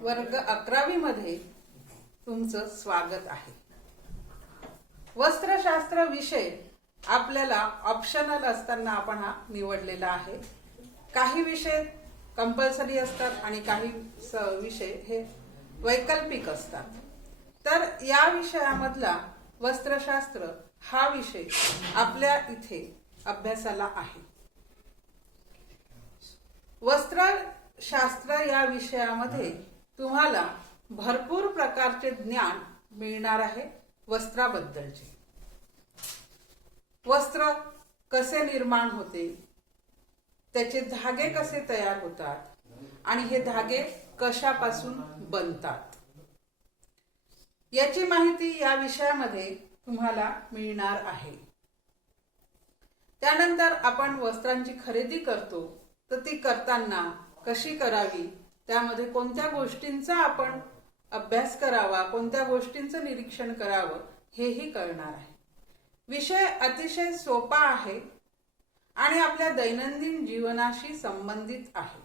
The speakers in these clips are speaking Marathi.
वर्ग 11वी मध्ये तुमचं स्वागत आहे। वस्त्रशास्त्र विषय आपल्याला ऑप्शनल असताना आपण हा निवडलेला आहे। काही विषय कंपल्सरी असतात आणि काही विषय हे वैकल्पिक असतात। तर या विषयामधला वस्त्रशास्त्र हा विषय आपल्या इथे अभ्यासाला आहे। वस्त्रशास्त्र या विषयामध्ये तुम्हाला भरपूर प्रकारचे ज्ञान मिळणार आहे। वस्त्राबद्दलचे, वस्त्र कसे निर्माण होते, त्याचे धागे कसे तयार होतात आणि हे धागे कशापासून बनतात याची माहिती या विषयामध्ये तुम्हाला मिळणार आहे। त्यानंतर आपण वस्त्रांची खरेदी करतो तर ती करताना कशी करावी, त्यामध्ये कोणत्या गोष्टींचा आपण अभ्यास करावा, कोणत्या गोष्टींचं निरीक्षण करावं हेही कळणार आहे। विषय अतिशय सोपा आहे आणि आपल्या दैनंदिन जीवनाशी संबंधित आहे।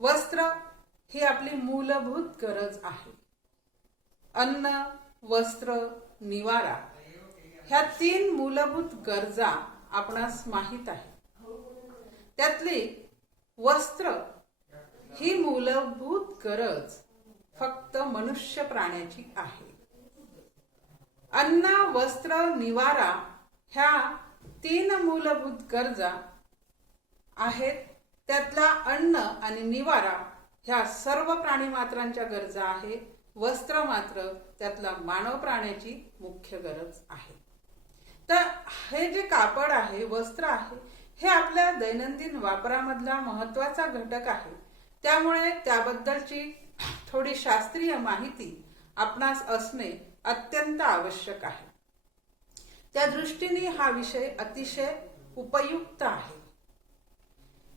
वस्त्र ही आपली मूलभूत गरज आहे। अन्न, वस्त्र, निवारा ह्या 3 मूलभूत गरजा आपणास माहित आहे। त्यातली वस्त्र ही मूलभूत गरज फक्त मनुष्य प्राण्याची आहे। अन्न, वस्त्र, निवारा ह्या 3 मूलभूत गरजा आहेत। त्यातला अन्न आणि निवारा ह्या सर्व प्राणी मात्रांच्या गरजा आहे। वस्त्र मात्र त्यातला मानव प्राण्याची मुख्य गरज आहे। तर हे जे कापड आहे, वस्त्र आहे, हे आपल्या दैनंदिन वापरामधला महत्त्वाचा घटक आहे। त्यामुळे त्याबद्दलची थोडी शास्त्रीय माहिती आपणास असणे अत्यंत आवश्यक आहे। त्या दृष्टीने हा विषय अतिशय उपयुक्त आहे।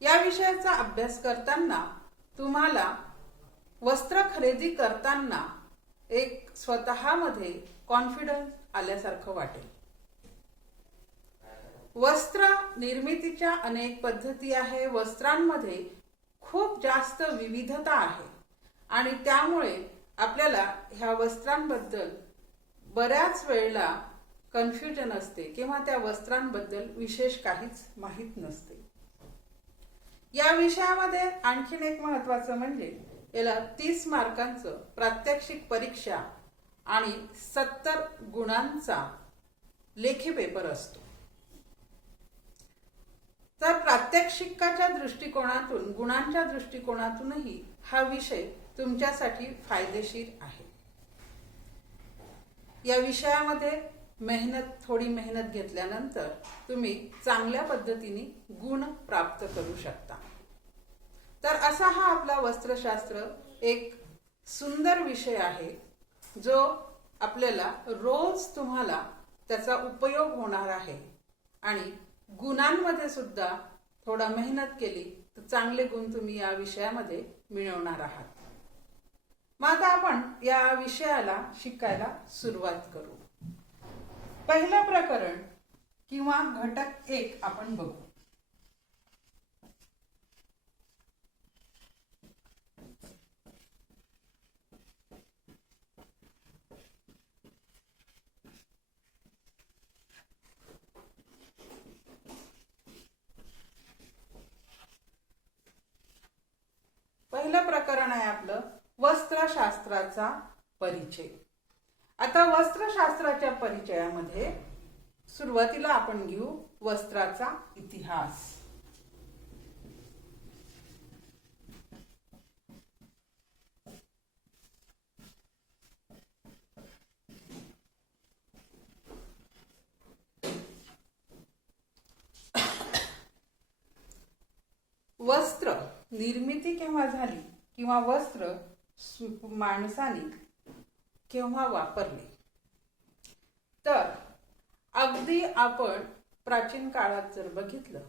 या विषयाचा अभ्यास करताना तुम्हाला वस्त्र खरेदी करताना एक स्वतःमध्ये कॉन्फिडन्स आल्यासारखं वाटेल। वस्त्र निर्मितीच्या अनेक पद्धती आहे। वस्त्रांमध्ये खूप जास्त विविधता आहे आणि त्यामुळे आपल्याला ह्या वस्त्रांबद्दल बऱ्याच वेळेला कन्फ्युजन असते किंवा त्या वस्त्रांबद्दल विशेष काहीच माहित नसते। या विषयामध्ये आणखीन एक महत्त्वाचं म्हणजे याला 30 मार्कांचं प्रात्यक्षिक परीक्षा आणि 70 गुणांचा लेखी पेपर असतो। तर प्रात्यक्षिकाच्या दृष्टिकोनातून, गुणांच्या दृष्टिकोनातूनही हा विषय तुमच्यासाठी फायदेशीर आहे। या विषयामध्ये थोडी मेहनत घेतल्यानंतर तुम्ही चांगल्या पद्धतीने गुण प्राप्त करू शकता। तर असा हा आपला वस्त्रशास्त्र एक सुंदर विषय आहे जो आपल्याला रोज तुम्हाला त्याचा उपयोग होणार आहे आणि गुणांमध्ये सुद्धा थोडा मेहनत केली तर चांगले गुण तुम्ही या विषयामध्ये मिळवणार आहात। मग आता आपण या विषयाला शिकायला सुरुवात करू। पहिलं प्रकरण किंवा घटक 1 आपण बघू। पहिलं प्रकरण आहे आपलं वस्त्रशास्त्राचा परिचय। आता वस्त्रशास्त्राच्या परिचयामध्ये सुरुवातीला आपण घेऊ वस्त्राचा इतिहास। वस्त्र निर्मिती केव्हा झाली किंवा वस्त्र माणसाने केव्हा वापरले, तर अगदी आपण प्राचीन काळात जर बघितलं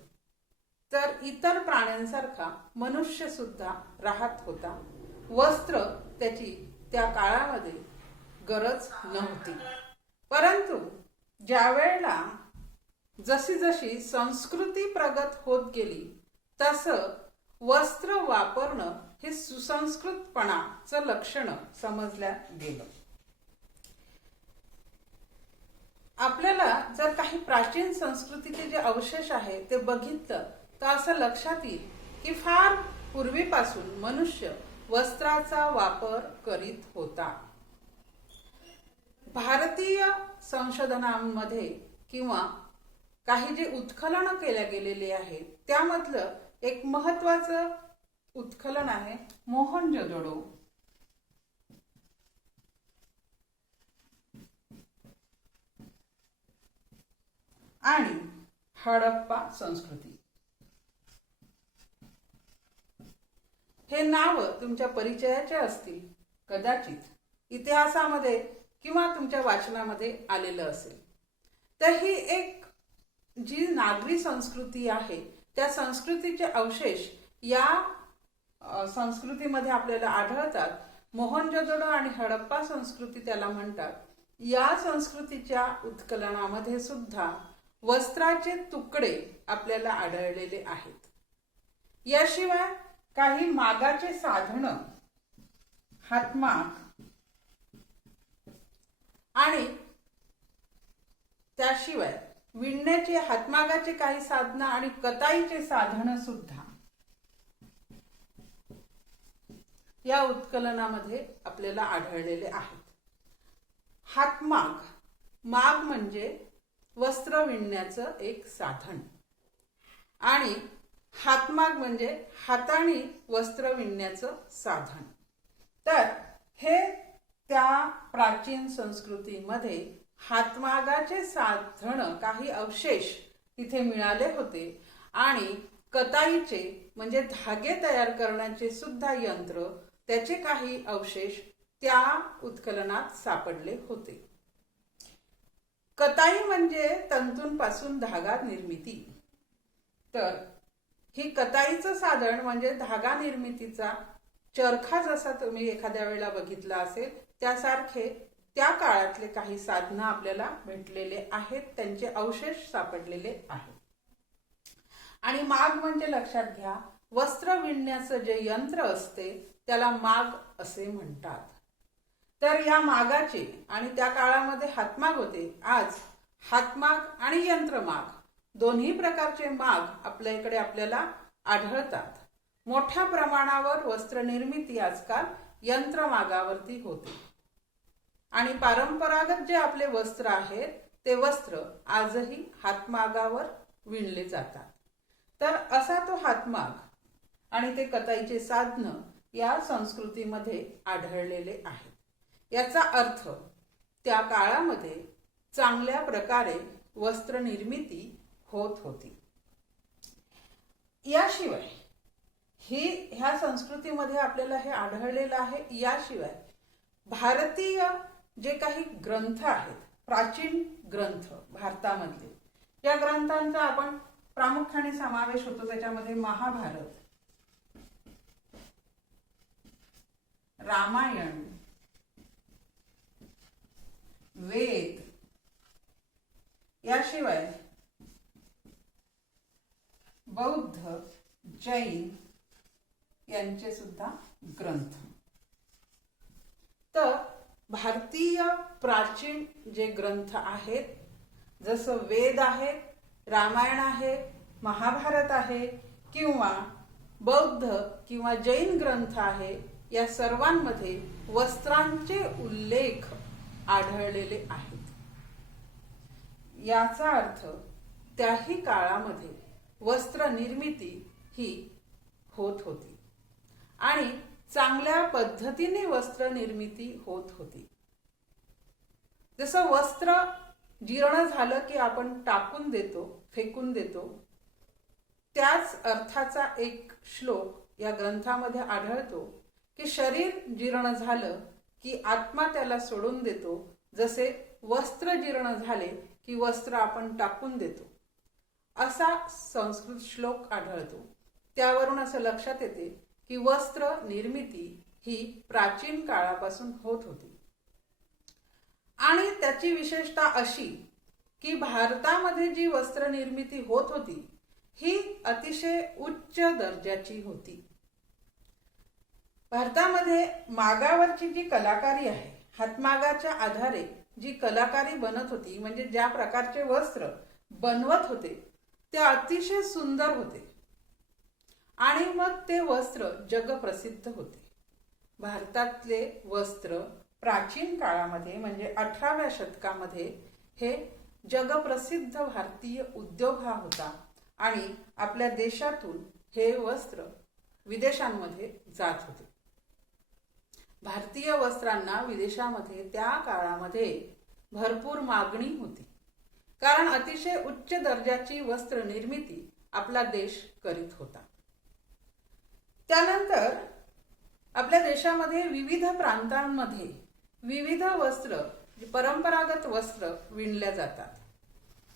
तर इतर प्राण्यांसारखा मनुष्य सुद्धा राहत होता। वस्त्र त्याची त्या काळामध्ये गरज नव्हती, परंतु ज्या वेळेला जशी जशी संस्कृती प्रगत होत गेली तसं वस्त्र वापरणं हे सुसंस्कृतपणाचं लक्षण समजल्या गेलं. आपल्याला जर काही प्राचीन संस्कृतीचे जे अवशेष आहे ते बघितलं तर असं लक्षात येईल की फार पूर्वीपासून मनुष्य वस्त्राचा वापर करीत होता. भारतीय संशोधनांमध्ये किंवा काही जे उत्खनन केल्या गेलेले आहे त्यामधलं एक महत्वाचं उत्खनन आहे मोहनजोदडो. आणि हडप्पा संस्कृती. हे नाव तुमच्या परिचयाचे असतील, कदाचित इतिहासामध्ये किंवा तुमच्या वाचनामध्ये आलेलं असेल. तर ही एक जी नागरी संस्कृती आहे त्या संस्कृतीचे अवशेष या संस्कृतीमध्ये आपल्याला आढळतात. मोहनजोदडो आणि हडप्पा संस्कृती त्याला म्हणतात. या संस्कृतीच्या उत्खननामध्ये सुद्धा वस्त्राचे तुकडे आपल्याला आढळलेले आहेत. याशिवाय काही मागाचे साधनं, हातमाग आणि त्याशिवाय विणण्याचे हातमागाचे काही साधनं आणि कताईचे साधनं सुद्धा या उत्खननामध्ये आपल्याला आढळलेले आहेत. हातमाग, माग म्हणजे वस्त्र विणण्याचं एक साधन आणि हातमाग म्हणजे हाताने वस्त्र विणण्याचं साधन. तर हे त्या प्राचीन संस्कृतीमध्ये हातमागाचे साधन काही अवशेष तिथे मिळाले होते आणि कताईचे म्हणजे धागे तयार करण्याचे सुद्धा यंत्र, त्याचे काही अवशेष त्या उत्खननात सापडले होते. कताई म्हणजे तंतूंपासून धागा निर्मिती. तर ही कताईचं साधन म्हणजे धागा निर्मितीचा चरखा जसा तुम्ही एखाद्या वेळेला बघितला असेल त्यासारखे त्या काळातले काही साधनं आपल्याला भेटलेले आहेत, त्यांचे अवशेष सापडलेले आहेत. आणि माग म्हणजे लक्षात घ्या, वस्त्र विणण्याचं जे यंत्र असते त्याला माग असे म्हणतात. तर या मागाचे आणि त्या काळामध्ये हातमाग होते. आज हातमाग आणि यंत्रमाग दोन्ही प्रकारचे माग आपल्या इकडे आपल्याला आढळतात. मोठ्या प्रमाणावर वस्त्र निर्मिती आजकाल यंत्रमागावरती होते आणि परंपरागत जे आपले वस्त्र आहेत ते वस्त्र आजही हातमागावर विणले जातात. तर असा तो हातमाग आणि ते कताईचे साधनं या संस्कृतीमध्ये आढळलेले आहेत. याचा अर्थ त्या काळामध्ये चांगल्या प्रकारे वस्त्र निर्मिती होत होती. याशिवाय ह्या संस्कृतीमध्ये आपल्याला हे आढळलेलं आहे. याशिवाय भारतीय जे काही ग्रंथ आहेत, प्राचीन ग्रंथ भारतामधले, या ग्रंथांचा आपण प्रामुख्याने समावेश होतो. त्याच्यामध्ये महाभारत, रामायण, वेद, याशिवाय बौद्ध, जैन यांचे सुद्धा ग्रंथ. तर भारतीय प्राचीन जे ग्रंथ आहेत, जसं वेद आहे, रामायण आहे, महाभारत आहे किंवा बौद्ध किंवा जैन ग्रंथ आहे, या सर्वांमध्ये वस्त्रांचे उल्लेख आढळलेले आहेत. याचा अर्थ त्याही काळामध्ये वस्त्र निर्मिती ही होत होती आणि चांगल्या पद्धतीने वस्त्र निर्मिती होत होती. जसं वस्त्र जीर्ण झालं की आपण टाकून देतो, फेकून देतो, त्याच अर्थाचा एक श्लोक या ग्रंथामध्ये आढळतो की शरीर जीर्ण झालं की आत्मा त्याला सोडून देतो, जसे वस्त्र जीर्ण झाले की वस्त्र आपण टाकून देतो, असा संस्कृत श्लोक आढळतो. त्यावरून असं लक्षात येते की वस्त्र निर्मिती ही प्राचीन काळापासून होत होती. आणि त्याची विशेषता अशी की भारतामध्ये जी वस्त्र निर्मिती होत होती ही अतिशय उच्च दर्जाची होती. भारतामध्ये मागावरची जी कलाकारी आहे, हातमागाच्या आधारे जी कलाकारी बनत होती, म्हणजे ज्या प्रकारचे वस्त्र बनवत होते ते अतिशय सुंदर होते आणि मग ते वस्त्र जगप्रसिद्ध होते. भारतातले वस्त्र प्राचीन काळामध्ये म्हणजे 18व्या शतकामध्ये हे जगप्रसिद्ध भारतीय उद्योग हा होता आणि आपल्या देशातून हे वस्त्र विदेशांमध्ये जात होते. भारतीय वस्त्रांना विदेशामध्ये त्या काळामध्ये भरपूर मागणी होती, कारण अतिशय उच्च दर्जाची वस्त्र निर्मिती आपला देश करीत होता. त्यानंतर आपल्या देशामध्ये विविध प्रांतांमध्ये विविध वस्त्र, परंपरागत वस्त्र विणल्या जातात.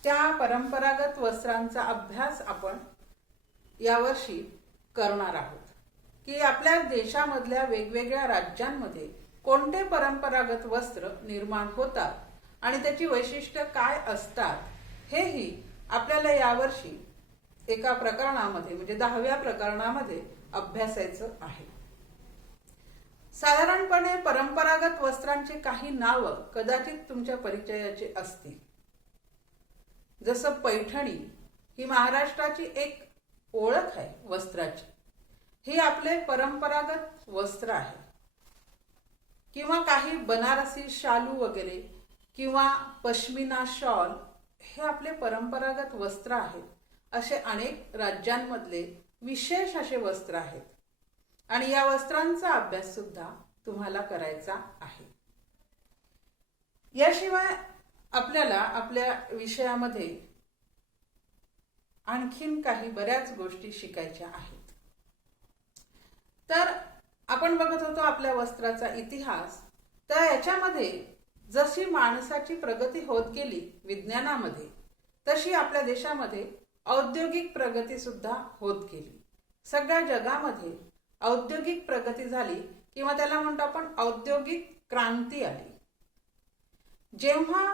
त्या परंपरागत वस्त्रांचा अभ्यास आपण यावर्षी करणार आहोत की आपल्या देशामधल्या वेगवेगळ्या राज्यांमध्ये कोणते परंपरागत वस्त्र निर्माण होतात आणि त्याची वैशिष्ट्य काय असतात, हेही आपल्याला यावर्षी एका प्रकरणामध्ये म्हणजे 10व्या प्रकरणामध्ये अभ्यासायचं आहे. साधारणपणे परंपरागत वस्त्रांची काही नावं कदाचित तुमच्या परिचयाची असतील. जसं पैठणी ही महाराष्ट्राची एक ओळख आहे वस्त्राची, हे आपले परंपरागत वस्त्र आहे. किंवा काही बनारसी शालू वगैरे किंवा पश्मिना शॉल हे आपले परंपरागत वस्त्र आहेत. असे अनेक राज्यांमधले विशेष असे वस्त्र आहेत आणि या वस्त्रांचा अभ्यास सुद्धा तुम्हाला करायचा आहे. याशिवाय आपल्याला आपल्या विषयामध्ये आणखीन काही बऱ्याच गोष्टी शिकायच्या आहेत. तर आपण बघत होतो आपल्या वस्त्राचा इतिहास. तर याच्यामध्ये जशी माणसाची प्रगती होत गेली विज्ञानामध्ये, तशी आपल्या देशामध्ये औद्योगिक प्रगती सुद्धा होत गेली. सगळ्या जगामध्ये औद्योगिक प्रगती झाली किंवा त्याला म्हणतो आपण औद्योगिक क्रांती आली. जेव्हा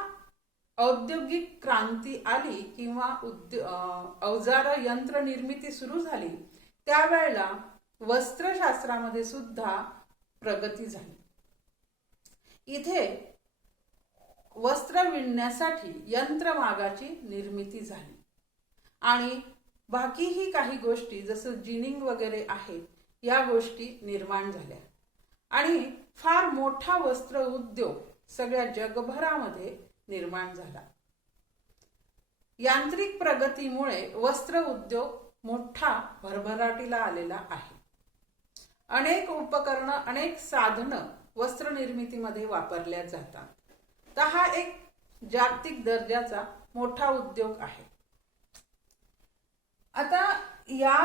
औद्योगिक क्रांती आली किंवा अवजार यंत्र निर्मिती सुरू झाली, त्यावेळेला वस्त्रशास्त्रामध्ये सुद्धा प्रगती झाली. इथे वस्त्र विणण्यासाठी यंत्रमागाची निर्मिती झाली आणि बाकीही काही गोष्टी जसं जिनिंग वगैरे आहेत, या गोष्टी निर्माण झाल्या आणि फार मोठा वस्त्र उद्योग सगळ्या जगभरामध्ये निर्माण झाला. यांत्रिक प्रगतीमुळे वस्त्र उद्योग मोठा भरभराटीला आलेला आहे. अनेक उपकरणं, अनेक साधनं वस्त्र निर्मितीमध्ये वापरल्या जातात. तर हा एक जागतिक दर्जाचा मोठा उद्योग आहे. आता या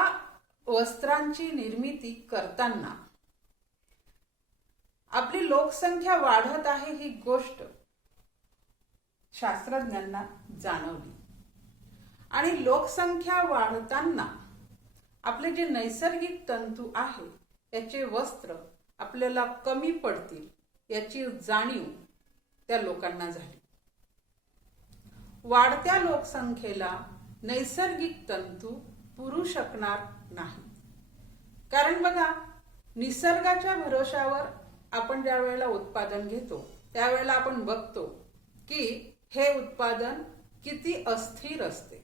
वस्त्रांची निर्मिती करताना आपली लोकसंख्या वाढत आहे ही गोष्ट शास्त्रज्ञांना जाणवली आणि लोकसंख्या वाढताना आपले जे नैसर्गिक तंतू आहे याचे वस्त्र आपल्याला कमी पडतील याची जाणीव त्या लोकांना झाली. वाढत्या लोकसंख्येला नैसर्गिक तंतू पुरू शकणार नाही. कारण बघा, निसर्गाच्या भरोशावर आपण ज्या वेळेला उत्पादन घेतो त्यावेळेला आपण बघतो की हे उत्पादन किती अस्थिर असते.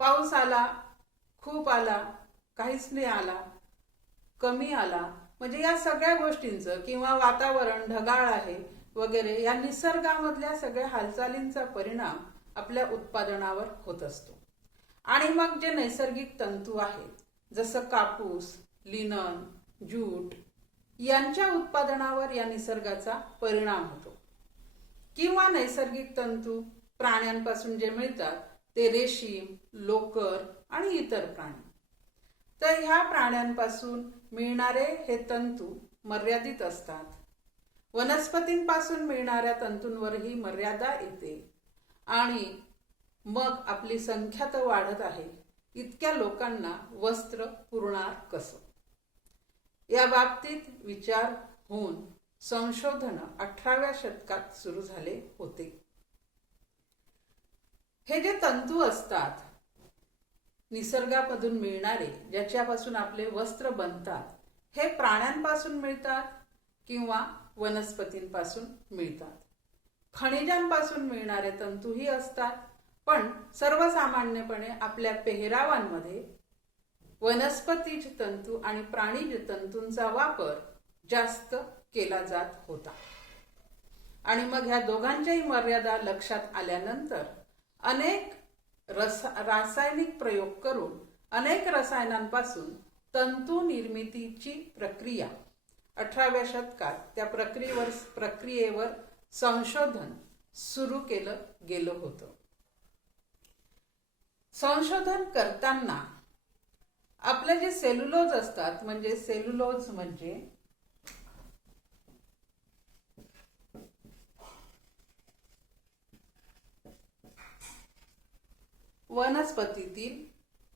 पाऊस आला, खूप आला, काहीच नाही आला, कमी आला, म्हणजे या सगळ्या गोष्टींचं किंवा वातावरण ढगाळ आहे वगैरे या निसर्गामधल्या सगळ्या हालचालींचा परिणाम आपल्या उत्पादनावर होत असतो. आणि मग जे नैसर्गिक तंतू आहेत जसं कापूस, लिनन, ज्यूट यांच्या उत्पादनावर या निसर्गाचा परिणाम होतो. किंवा नैसर्गिक तंतू प्राण्यांपासून जे मिळतात ते रेशीम, लोकर आणि इतर प्राणी. तर ह्या प्राण्यांपासून मिळणारे हे तंतू मर्यादित असतात. वनस्पतींपासून मिळणाऱ्या तंतूंवरही मर्यादा येते आणि मग आपली संख्या तर वाढत आहे, इतक्या लोकांना वस्त्र पुरणार कसं, या बाबतीत विचार होऊन संशोधन 18व्या शतकात सुरू झाले होते. हे जे तंतू असतात निसर्गामधून मिळणारे, ज्याच्यापासून आपले वस्त्र बनतात, हे प्राण्यांपासून मिळतात किंवा वनस्पतींपासून मिळतात. खनिजांपासून मिळणारे तंतूही असतात, पण सर्वसामान्यपणे आपल्या पेहरावांमध्ये वनस्पतीज तंतू आणि प्राणीज तंतूंचा वापर जास्त केला जात होता. आणि मग ह्या दोघांच्याही मर्यादा लक्षात आल्यानंतर अनेक रासायनिक प्रयोग करून अनेक रसायनांपासून तंतू निर्मितीची प्रक्रिया 18व्या शतकात त्या प्रक्रियेवर संशोधन सुरू केलं गेलं होतं. संशोधन करताना आपले जे सेल्युलोज असतात, म्हणजे सेल्युलोज म्हणजे वनस्पतीतील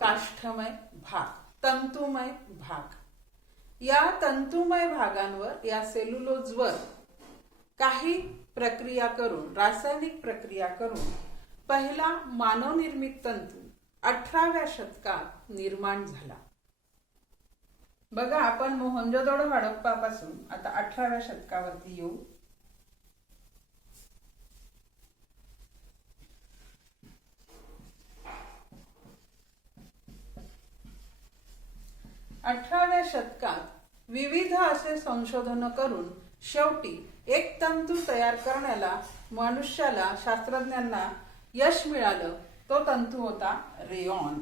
काष्ठमय भाग, तंतुमय भाग, या तंतुमय भागांवर, या सेल्युलोजवर काही प्रक्रिया करून, रासायनिक प्रक्रिया करून पहिला मानवनिर्मित तंतू 18व्या शतकात निर्माण झाला. बघा, आपण मोहनजोदडो हडप्पापासून आता 18व्या शतकावरती येऊ. अठराव्या शतकात विविध असे संशोधन करून शेवटी एक तंतू तयार करण्याला मनुष्याला, शास्त्रज्ञांना यश मिळालं. तो तंतू होता रेयॉन.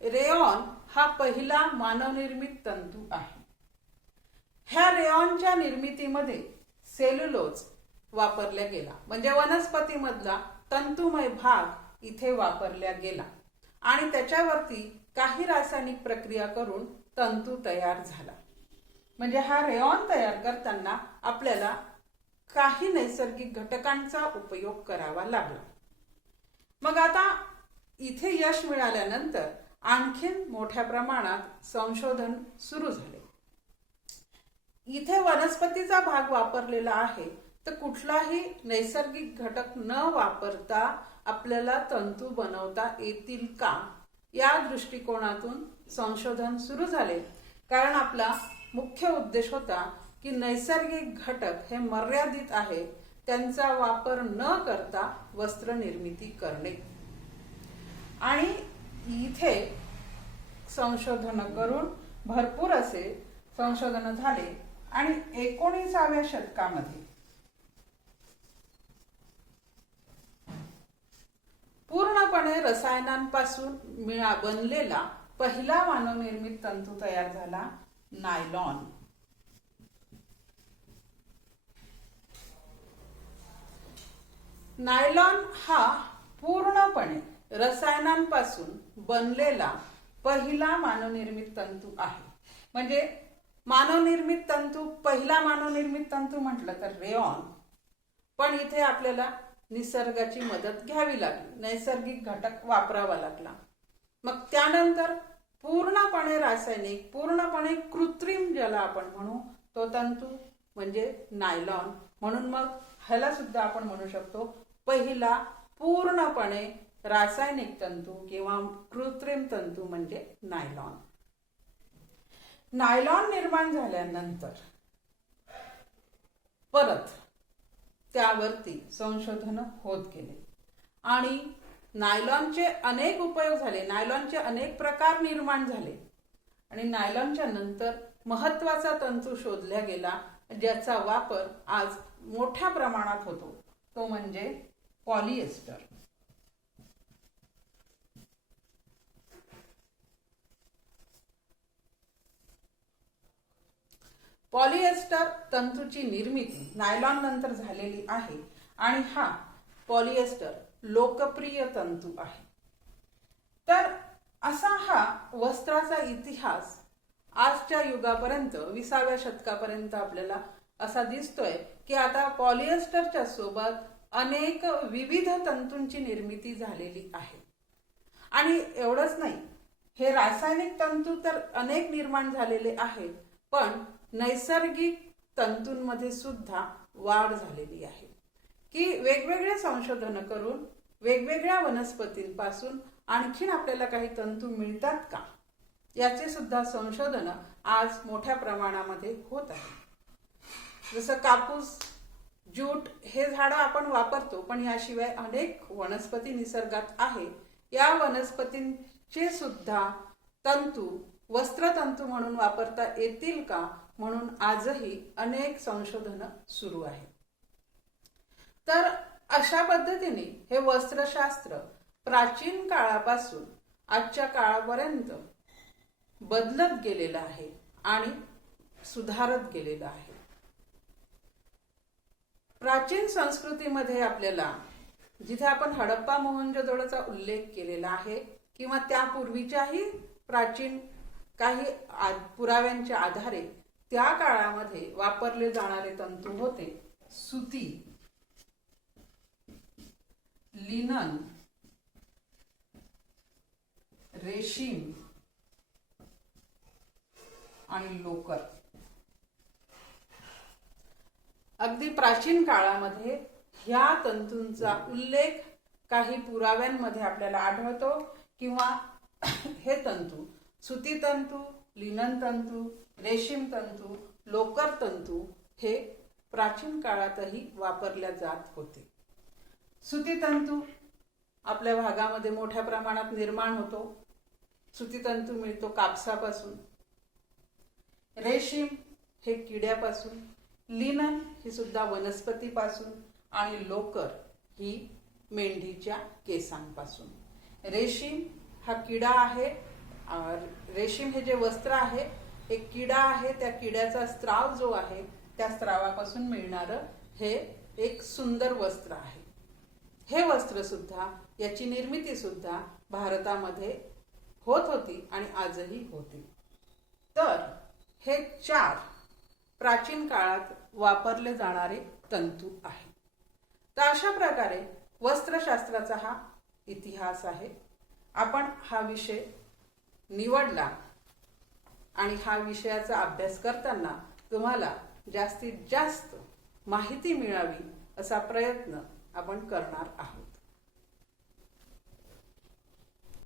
रेयॉन हा पहिला मानवनिर्मित तंतू आहे. ह्या रेयॉनच्या निर्मितीमध्ये सेल्युलोज वापरला गेला, म्हणजे वनस्पतीमधला तंतुमय भाग इथे वापरला गेला आणि त्याच्यावरती काही रासायनिक प्रक्रिया करून तंतू तयार झाला. म्हणजे हा रेयॉन तयार करताना आपल्याला काही नैसर्गिक घटकांचा उपयोग करावा लागला. मग आता इथे यश मिळाल्यानंतर आणखीन मोठ्या प्रमाणात संशोधन सुरू झाले. इथे वनस्पतीचा भाग वापरलेला आहे, तर कुठलाही नैसर्गिक घटक न वापरता आपल्याला तंतू बनवता येतील का, या दृष्टिकोनातून संशोधन सुरू झाले. कारण आपला मुख्य उद्देश होता की नैसर्गिक घटक हे मर्यादित आहे, त्यांचा वापर न करता वस्त्र निर्मिती करणे. आणि इथे संशोधन करून भरपूर असे संशोधन झाले आणि 19व्या शतकामध्ये पूर्णपणे रसायनांपासून बनलेला पहिला मानवनिर्मित तंतू तयार झाला, नायलॉन. नायलॉन हा पूर्णपणे रसायनांपासून बनलेला पहिला मानवनिर्मित तंतू आहे. म्हणजे मानवनिर्मित तंतू, पहिला मानवनिर्मित तंतू म्हटलं तर रेयॉन, पण इथे आपल्याला निसर्गाची मदत घ्यावी लागली, नैसर्गिक घटक वापरावा लागला. मग त्यानंतर पूर्णपणे रासायनिक, पूर्णपणे कृत्रिम ज्याला आपण म्हणू, तो तंतू म्हणजे नायलॉन. म्हणून मग ह्याला सुद्धा आपण म्हणू शकतो पहिला पूर्णपणे रासायनिक तंतू किंवा कृत्रिम तंतू म्हणजे नायलॉन. नायलॉन निर्माण झाल्यानंतर परत त्यावरती संशोधन होत गेले आणि नायलॉनचे अनेक उपयोग झाले, नायलॉनचे अनेक प्रकार निर्माण झाले आणि नायलॉनच्या नंतर महत्वाचा तंतू शोधला गेला, ज्याचा वापर आज मोठ्या प्रमाणात होतो, तो म्हणजे पॉलिएस्टर. पॉलिएस्टर तंतूची निर्मिती नायलॉन नंतर झालेली आहे आणि हा पॉलिएस्टर लोकप्रिय तंतू आहे. तर असा हा वस्त्राचा इतिहास आजच्या युगापर्यंत, 20व्या शतकापर्यंत आपल्याला असा दिसतोय की आता पॉलिएस्टरच्या सोबत अनेक विविध तंतूंची निर्मिती झालेली आहे. आणि एवढंच नाही, हे रासायनिक तंतू तर अनेक निर्माण झालेले आहेत, पण नैसर्गिक तंतूंमध्ये सुद्धा वाढ झालेली आहे की वेगवेगळे संशोधन करून वेगवेगळ्या वनस्पतींपासून आणखीन आपल्याला काही तंतू मिळतात का, याचे सुद्धा संशोधन आज मोठ्या प्रमाणामध्ये होत आहे. जसं कापूस, ज्यूट हे झाडं आपण वापरतो, पण याशिवाय अनेक वनस्पती निसर्गात आहे. या वनस्पतींचे सुद्धा तंतू वस्त्रतंतू म्हणून वापरता येतील का, म्हणून आजही अनेक संशोधन सुरू आहे. तर अशा पद्धतीने हे वस्त्रशास्त्र प्राचीन काळापासून आजच्या काळापर्यंत बदलत गेलेलं आहे आणि सुधारत गेलेलं आहे. प्राचीन संस्कृतीमध्ये आपल्याला जिथे आपण हडप्पा मोहनजोदडोचा उल्लेख केलेला आहे किंवा त्यापूर्वीच्याही प्राचीन काही पुराव्यांच्या आधारे त्या काळामध्ये वापरले जाणारे तंतू होते सुती, लिनन, रेशीम आणि लोकर. अगदी प्राचीन काळामध्ये ह्या तंतूंचा उल्लेख काही पुराव्यांमध्ये आपल्याला आढळतो किंवा हे तंतू सुती तंतू, लिनन तंतू, रेशीम तंतू, लोकर तंतू हे प्राचीन काळातही वापरल्या जात होते. सुती तंतू आपल्या भागामध्ये मोठ्या प्रमाणात निर्माण होतो. सुती तंतू मिळतो कापसापासून, रेशीम हे किड्यापासून, लिनन ही सुद्धा वनस्पतीपासून आणि लोकर ही मेंढीच्या केसांपासून. रेशीम हा किडा आहे. रेशीम हे जे वस्त्र आहे हे किडा आहे. त्या किड्याचा स्त्राव जो आहे त्या स्त्रावापासून मिळणारं हे एक सुंदर वस्त्र आहे. हे वस्त्र सुद्धा, याची निर्मिती सुद्धा भारतामध्ये होत होती आणि आजही होते. तर हे 4 प्राचीन काळात वापरले जाणारे तंतू आहे. तर अशा प्रकारे वस्त्रशास्त्राचा हा इतिहास आहे. आपण हा विषय निवडला आणि हा विषयाचा अभ्यास करताना तुम्हाला जास्तीत जास्त माहिती मिळावी असा प्रयत्न आपण करणार आहोत.